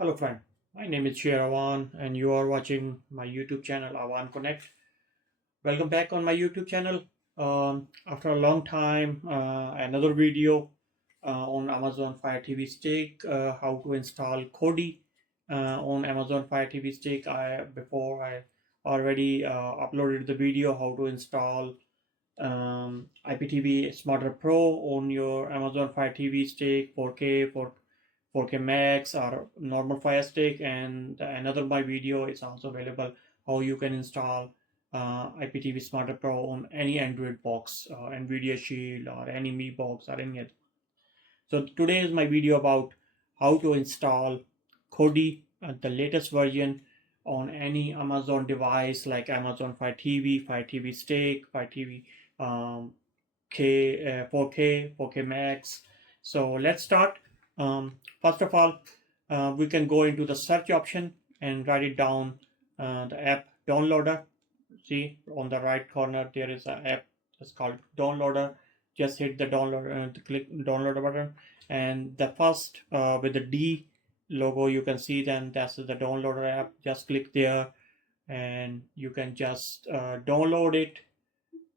Hello friend, my name is Awan and you are watching my YouTube channel Awan Connect. Welcome back on my YouTube channel. After a long time, another video on Amazon Fire TV Stick, how to install Kodi on Amazon Fire TV Stick. Before I already uploaded the video how to install IPTV Smarter Pro on your Amazon Fire TV Stick 4K, 4K Max or normal Fire Stick, and another my video is also available how you can install IPTV Smarter Pro on any Android box, Nvidia Shield or any Mi box or any other. So today is my video about how to install Kodi, the latest version on any Amazon device like Amazon Fire TV, Fire TV Stick, Fire TV 4K, 4K Max. So let's start. First of all, we can go into the search option and write it down the app downloader. See on the right corner there is an app that's called downloader. Just hit the click downloader button, and the first with the D logo you can see, then that's the downloader app. Just click there and you can just download it.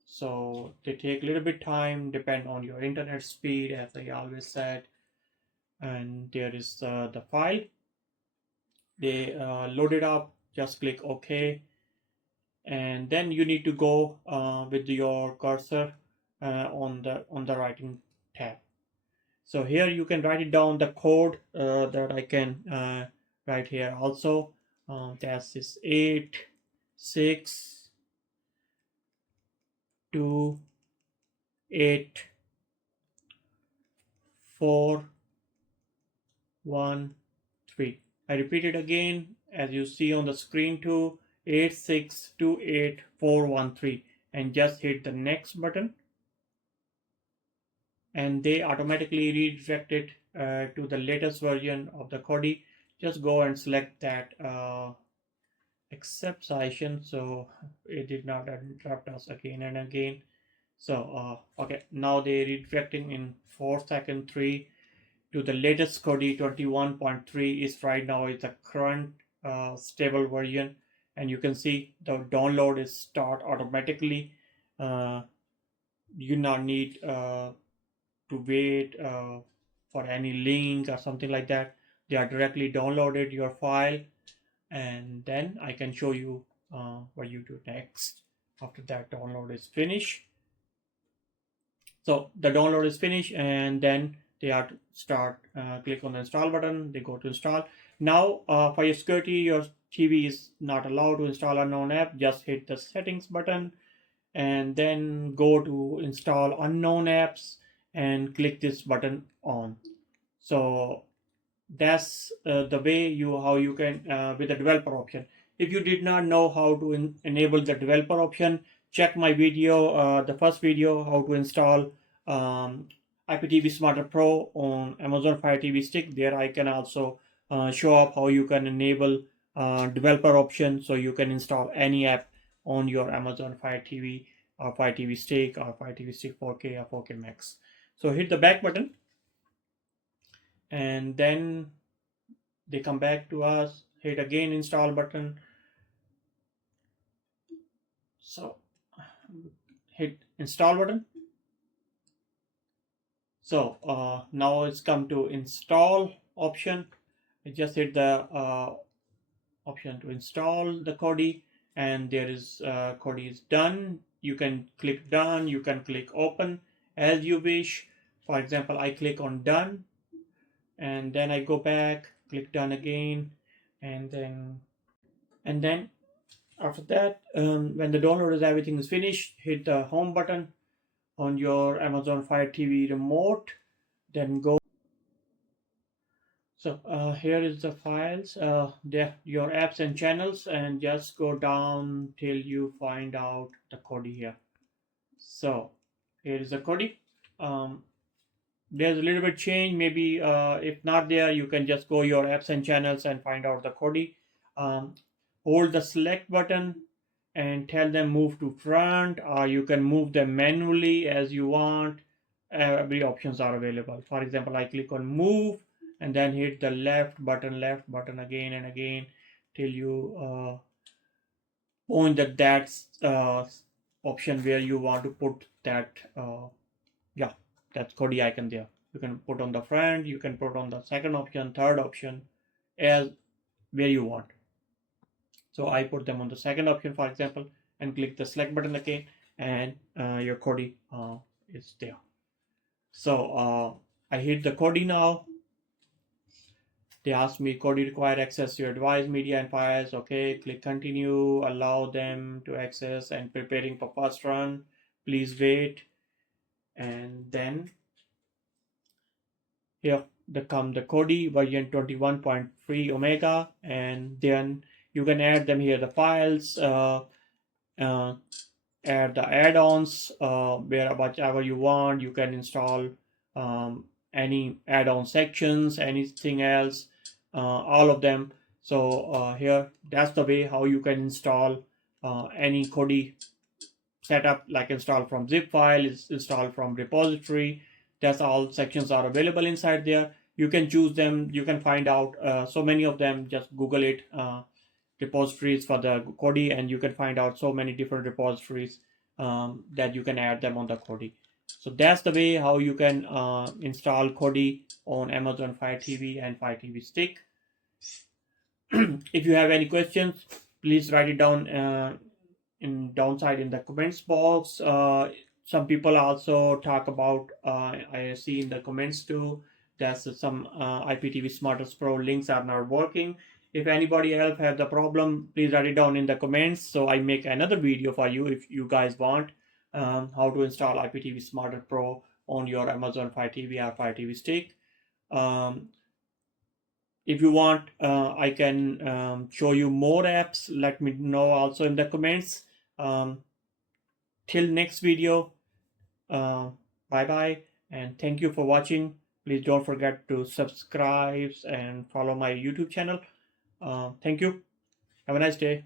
So they take a little bit time, depend on your internet speed, as I always said. And there is the file. They load it up. Just click OK, and then you need to go with your cursor on the writing tab. So here you can write it down the code that I can write here also. That's is 8 6 2 8 4 1 3. I repeat it again, as you see on the screen too, 8628413, and just hit the next button, and they automatically redirect it to the latest version of the Kodi. Just go and select that accept session, so it did not interrupt us again and again. So okay, now they redirecting in 4 second 3 to the latest Kodi 21.3 is right now is the current stable version, and you can see the download is start automatically. You not need to wait for any link or something like that. They are directly downloaded your file, and then I can show you what you do next after that download is finished. So the download is finished, and then they are to start click on the install button. They go to install. Now for your security, your TV is not allowed to install unknown app. Just hit the settings button and then go to install unknown apps and click this button on. So that's the way how you can with the developer option. If you did not know how to enable the developer option, check my video, the first video how to install IPTV Smarter Pro on Amazon Fire TV Stick. There I can also show up how you can enable developer option, so you can install any app on your Amazon Fire TV or Fire TV Stick or Fire TV Stick 4K or 4K Max. So hit the back button, and then they come back to us. Hit again install button. So hit install button. So now it's come to install option. I just hit the option to install the Kodi, and there is Kodi is done. You can click done, you can click open as you wish. For example, I click on done, and then I go back, click done again, and then after that, when the download is everything is finished, hit the home button on your Amazon Fire TV remote, then go. So here is the files, your apps and channels, and just go down till you find out the Kodi here. So here is the Kodi. There's a little bit change, maybe if not there, you can just go your apps and channels and find out the Kodi. Hold the select button and tell them move to front, or you can move them manually as you want. Every options are available. For example, I click on move, and then hit the left button again and again till you point that option where you want to put that yeah, that's Kodi icon there. You can put on the front, you can put on the second option, third option, as where you want. So I put them on the second option, for example, and click the select button again, and your Kodi is there. So I hit the Kodi now. They ask me Kodi require access to your device, media and files. Okay, click continue, allow them to access and preparing for first run. Please wait. And then here come the Kodi version 21.3 Omega, and then you can add them here, the files, uh, add the add-ons, where whichever you want. You can install any add-on sections, anything else, all of them. So here, that's the way how you can install any Kodi setup, like install from zip file, is install from repository. That's all sections are available inside there. You can choose them, you can find out so many of them. Just Google it, repositories for the Kodi, and you can find out so many different repositories that you can add them on the Kodi. So that's the way how you can install Kodi on Amazon Fire TV and Fire TV Stick. If you have any questions, please write it down in downside in the comments box. Some people also talk about, I see in the comments too, that some IPTV Smartest Pro links are not working. If anybody else have the problem, please write it down in the comments, so I make another video for you if you guys want, how to install IPTV Smartest Pro on your Amazon Fire TV or Fire TV Stick. If you want, I can show you more apps. Let me know also in the comments. Till next video, bye bye, and thank you for watching. Please don't forget to subscribe and follow my YouTube channel. Thank you. Have a nice day.